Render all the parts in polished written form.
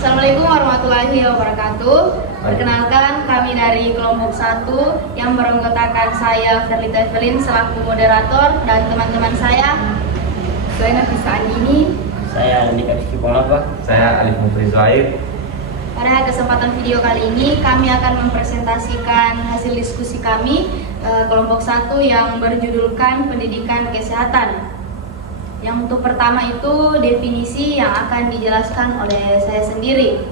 Assalamualaikum warahmatullahi wabarakatuh. Perkenalkan, kami dari kelompok 1 yang beranggotakan saya Ferlita Evelyn selaku moderator dan teman-teman saya Nafisa Anggini, saya Andika Rizky Polapa, saya Alif Mufri Zuhair. Pada kesempatan video kali ini kami akan mempresentasikan hasil diskusi kami kelompok 1 yang berjudulkan pendidikan kesehatan. Yang untuk pertama itu definisi yang akan dijelaskan oleh saya sendiri.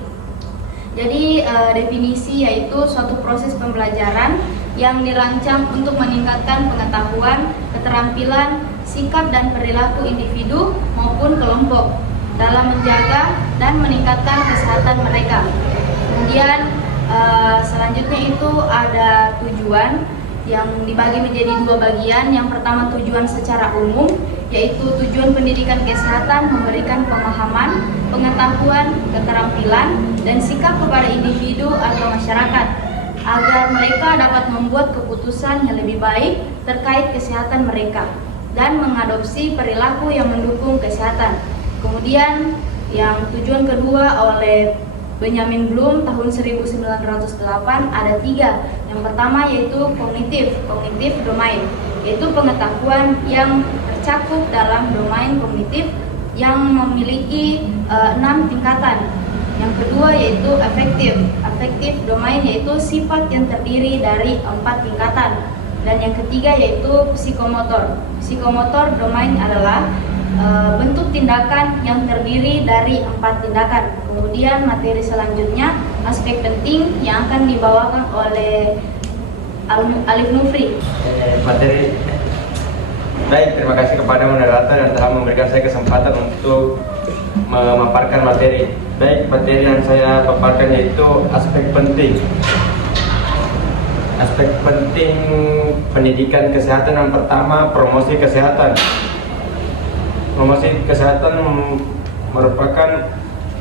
Jadi definisi yaitu suatu proses pembelajaran yang dirancang untuk meningkatkan pengetahuan, keterampilan, sikap dan perilaku individu maupun kelompok dalam menjaga dan meningkatkan kesehatan mereka. Kemudian selanjutnya itu ada tujuan yang dibagi menjadi 2 bagian. Yang pertama tujuan secara umum, yaitu tujuan pendidikan kesehatan memberikan pemahaman, pengetahuan, keterampilan, dan sikap kepada individu atau masyarakat agar mereka dapat membuat keputusan yang lebih baik terkait kesehatan mereka dan mengadopsi perilaku yang mendukung kesehatan. Kemudian yang tujuan kedua oleh Benjamin Bloom tahun 1908 ada 3. Yang pertama yaitu kognitif domain, yaitu pengetahuan yang tercakup dalam domain kognitif yang memiliki 6 tingkatan. Yang kedua yaitu afektif domain, yaitu sifat yang terdiri dari 4 tingkatan. Dan yang ketiga yaitu psikomotor domain adalah bentuk tindakan yang terdiri dari 4 tindakan. Kemudian materi selanjutnya aspek penting yang akan dibawakan oleh Alif Mufri. Materi. Baik, terima kasih kepada moderator yang telah memberikan saya kesempatan untuk memaparkan materi. Baik, materi yang saya paparkan yaitu aspek penting. Aspek penting pendidikan kesehatan yang pertama, promosi kesehatan. Promosi kesehatan merupakan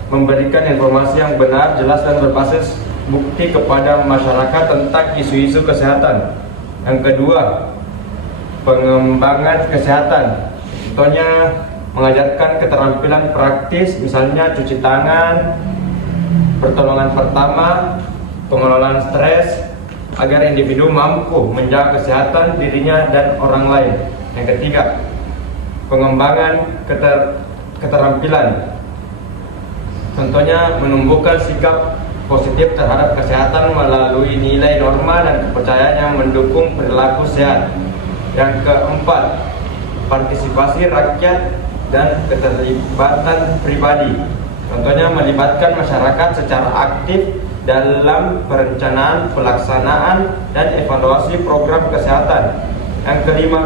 memberikan informasi yang benar, jelas dan berbasis bukti kepada masyarakat tentang isu-isu kesehatan. Yang kedua, pengembangan kesehatan. Contohnya mengajarkan keterampilan praktis, misalnya cuci tangan, pertolongan pertama, pengelolaan stres, agar individu mampu menjaga kesehatan dirinya dan orang lain. Yang ketiga, pengembangan keterampilan. Contohnya menumbuhkan sikap positif terhadap kesehatan melalui nilai norma dan kepercayaan yang mendukung perilaku sehat. Yang keempat, partisipasi rakyat dan keterlibatan pribadi. Contohnya melibatkan masyarakat secara aktif dalam perencanaan, pelaksanaan, dan evaluasi program kesehatan. Yang kelima,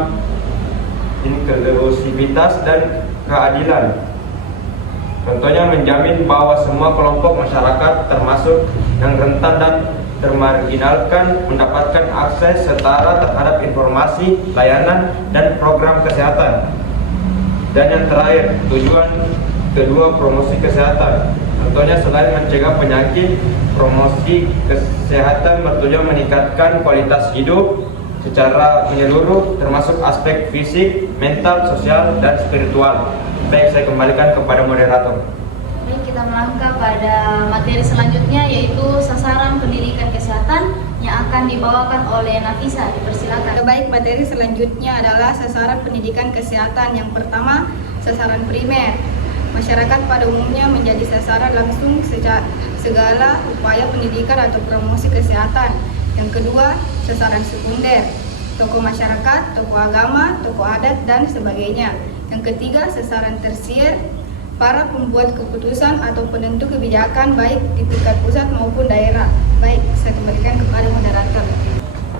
inklusivitas dan keadilan. Contohnya menjamin bahwa semua kelompok masyarakat termasuk yang rentan dan termarginalkan mendapatkan akses setara terhadap informasi, layanan, dan program kesehatan. Dan yang terakhir, tujuan kedua, promosi kesehatan. Contohnya selain mencegah penyakit, promosi kesehatan bertujuan meningkatkan kualitas hidup secara menyeluruh termasuk aspek fisik, mental, sosial, dan spiritual. Baik, saya kembalikan kepada moderator. Baik, kita melangkah pada materi selanjutnya yaitu sasaran pendidikan kesehatan yang akan dibawakan oleh Nafisa. Dipersilakan. Baik, materi selanjutnya adalah sasaran pendidikan kesehatan. Yang pertama, sasaran primer. Masyarakat pada umumnya menjadi sasaran langsung segala upaya pendidikan atau promosi kesehatan. Yang kedua, sasaran sekunder. Tokoh masyarakat, tokoh agama, tokoh adat, dan sebagainya. Yang ketiga, sasaran tersier, para pembuat keputusan atau penentu kebijakan baik di tingkat pusat maupun daerah. Baik, saya kembalikan kepada moderator.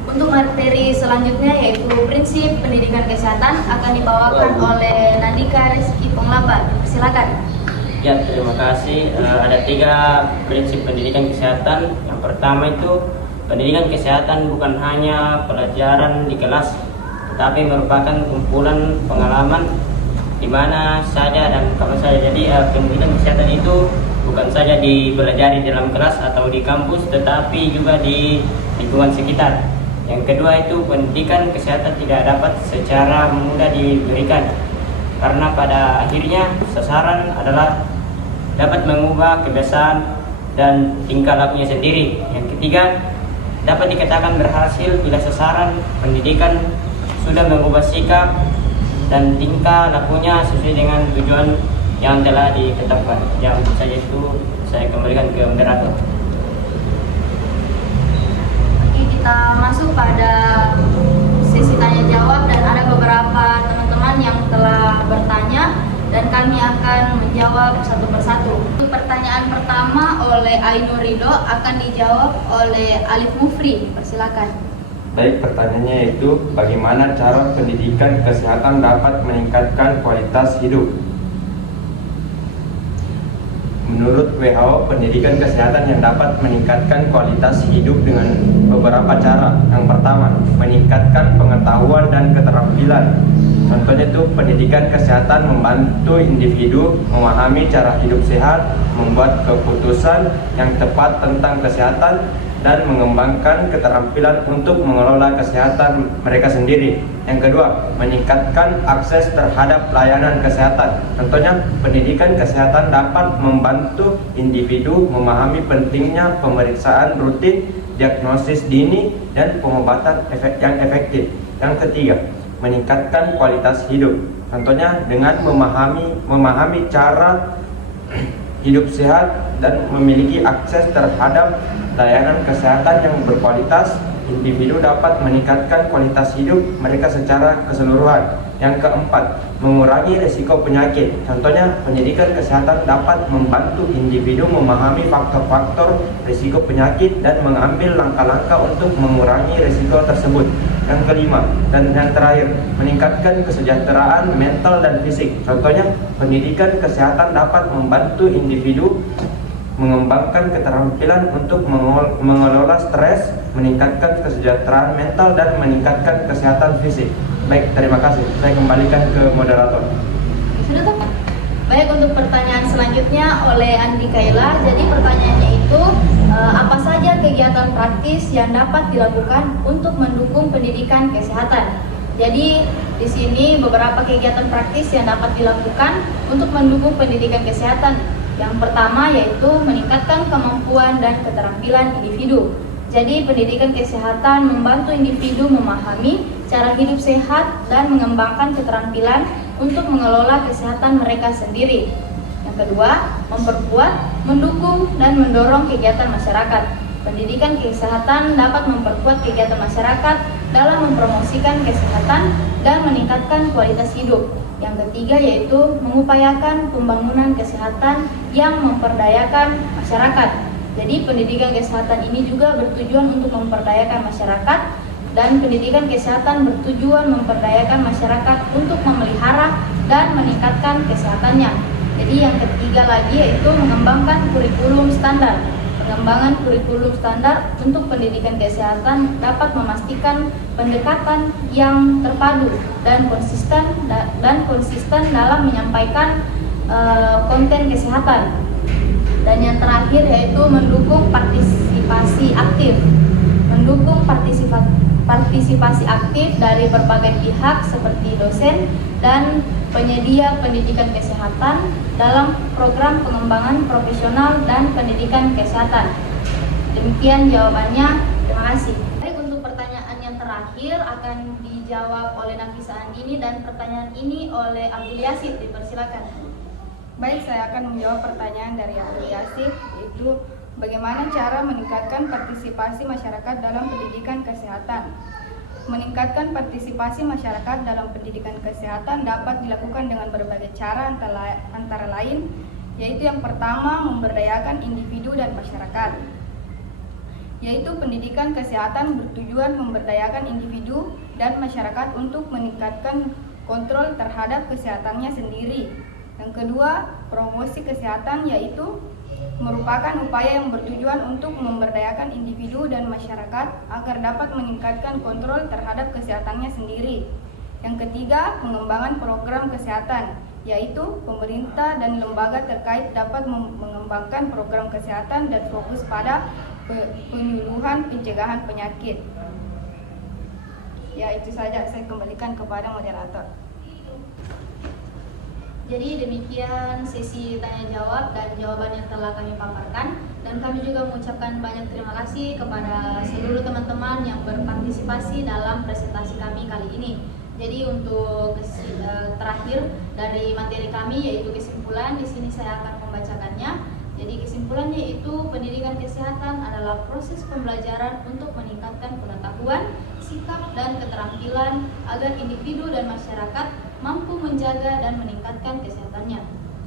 Untuk materi selanjutnya yaitu prinsip pendidikan kesehatan akan dibawakan oleh Nandika Rizky Polapa. Silakan. Ya, terima kasih. Ada 3 prinsip pendidikan kesehatan. Yang pertama itu pendidikan kesehatan bukan hanya pelajaran di kelas, tetapi merupakan kumpulan pengalaman di mana saja dan kapan saja. Jadi pendidikan kesehatan itu bukan saja dipelajari dalam kelas atau di kampus, tetapi juga di lingkungan sekitar. Yang kedua itu pendidikan kesehatan tidak dapat secara mudah diberikan, karena pada akhirnya sasaran adalah dapat mengubah kebiasaan dan tingkah lakunya sendiri. Yang ketiga, dapat dikatakan berhasil bila sasaran pendidikan sudah mengubah sikap dan tingkah lakunya sesuai dengan tujuan yang telah ditetapkan. Yang saja itu saya kembalikan ke moderator. Oke, kita masuk pada sesi tanya jawab dan ada beberapa teman-teman yang telah bertanya dan kami akan menjawab satu persatu. Pertanyaan pertama oleh Ainur Ridho akan dijawab oleh Alif Mufri. Persilakan. Baik, pertanyaannya yaitu bagaimana cara pendidikan kesehatan dapat meningkatkan kualitas hidup? Menurut WHO, pendidikan kesehatan yang dapat meningkatkan kualitas hidup dengan beberapa cara. Yang pertama, meningkatkan pengetahuan dan keterampilan. Contohnya itu pendidikan kesehatan membantu individu memahami cara hidup sehat, membuat keputusan yang tepat tentang kesehatan, dan mengembangkan keterampilan untuk mengelola kesehatan mereka sendiri. Yang kedua, meningkatkan akses terhadap layanan kesehatan. Contohnya, pendidikan kesehatan dapat membantu individu memahami pentingnya pemeriksaan rutin, diagnosis dini, dan pengobatan yang efektif. Yang ketiga, meningkatkan kualitas hidup. Contohnya dengan memahami cara hidup sehat dan memiliki akses terhadap layanan kesehatan yang berkualitas, individu dapat meningkatkan kualitas hidup mereka secara keseluruhan. Yang keempat, mengurangi risiko penyakit. Contohnya, pendidikan kesehatan dapat membantu individu memahami faktor-faktor risiko penyakit dan mengambil langkah-langkah untuk mengurangi risiko tersebut. Yang kelima dan yang terakhir, meningkatkan kesejahteraan mental dan fisik. Contohnya, pendidikan kesehatan dapat membantu individu mengembangkan keterampilan untuk mengelola stres, meningkatkan kesejahteraan mental, dan meningkatkan kesehatan fisik. Baik, terima kasih. Saya kembalikan ke moderator. Sudah tepat. Baik, untuk pertanyaan selanjutnya oleh Andi Kaila. Jadi pertanyaannya itu, apa saja kegiatan praktis yang dapat dilakukan untuk mendukung pendidikan kesehatan? Jadi di sini beberapa kegiatan praktis yang dapat dilakukan untuk mendukung pendidikan kesehatan. Yang pertama yaitu meningkatkan kemampuan dan keterampilan individu. Jadi pendidikan kesehatan membantu individu memahami cara hidup sehat dan mengembangkan keterampilan untuk mengelola kesehatan mereka sendiri. Yang kedua, memperkuat, mendukung, dan mendorong kegiatan masyarakat. Pendidikan kesehatan dapat memperkuat kegiatan masyarakat dalam mempromosikan kesehatan dan meningkatkan kualitas hidup. Yang ketiga yaitu mengupayakan pembangunan kesehatan yang memperdayakan masyarakat. Jadi pendidikan kesehatan ini juga bertujuan untuk memperdayakan masyarakat, dan pendidikan kesehatan bertujuan memperdayakan masyarakat untuk memelihara dan meningkatkan kesehatannya. Jadi yang ketiga lagi yaitu mengembangkan kurikulum standar. Pengembangan kurikulum standar untuk pendidikan kesehatan dapat memastikan pendekatan yang terpadu dan konsisten dalam menyampaikan konten kesehatan. Dan yang terakhir yaitu mendukung partisipasi aktif. Mendukung partisipasi aktif dari berbagai pihak seperti dosen dan penyedia pendidikan kesehatan dalam program pengembangan profesional dan pendidikan kesehatan. Demikian jawabannya. Terima kasih. Baik, untuk pertanyaan yang terakhir akan dijawab oleh Nafisa Andini dan pertanyaan ini oleh Abdul Yasid. Dipersilakan. Baik, saya akan menjawab pertanyaan dari Abdul Yasif, yaitu bagaimana cara meningkatkan partisipasi masyarakat dalam pendidikan kesehatan. Meningkatkan partisipasi masyarakat dalam pendidikan kesehatan dapat dilakukan dengan berbagai cara, antara lain yaitu yang pertama, memberdayakan individu dan masyarakat. Yaitu pendidikan kesehatan bertujuan memberdayakan individu dan masyarakat untuk meningkatkan kontrol terhadap kesehatannya sendiri. Yang kedua, promosi kesehatan, yaitu merupakan upaya yang bertujuan untuk memberdayakan individu dan masyarakat agar dapat meningkatkan kontrol terhadap kesehatannya sendiri. Yang ketiga, pengembangan program kesehatan, yaitu pemerintah dan lembaga terkait dapat mengembangkan program kesehatan dan fokus pada penyuluhan pencegahan penyakit. Ya, itu saja. Saya kembalikan kepada moderator. Jadi demikian sesi tanya jawab dan jawaban yang telah kami paparkan, dan kami juga mengucapkan banyak terima kasih kepada seluruh teman-teman yang berpartisipasi dalam presentasi kami kali ini. Jadi untuk terakhir dari materi kami yaitu kesimpulan, di sini saya akan membacakannya. Jadi kesimpulannya yaitu pendidikan kesehatan adalah proses pembelajaran untuk meningkatkan pengetahuan, sikap, dan keterampilan agar individu dan masyarakat mampu menjaga dan meningkatkan kesehatannya.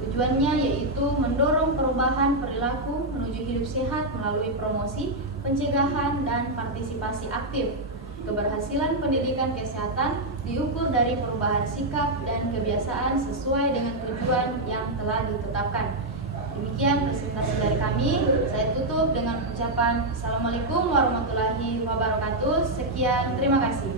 Tujuannya yaitu mendorong perubahan perilaku menuju hidup sehat melalui promosi, pencegahan, dan partisipasi aktif. Keberhasilan pendidikan kesehatan diukur dari perubahan sikap dan kebiasaan sesuai dengan tujuan yang telah ditetapkan. Demikian presentasi dari kami. Saya tutup dengan ucapan Assalamualaikum warahmatullahi wabarakatuh. Sekian, terima kasih.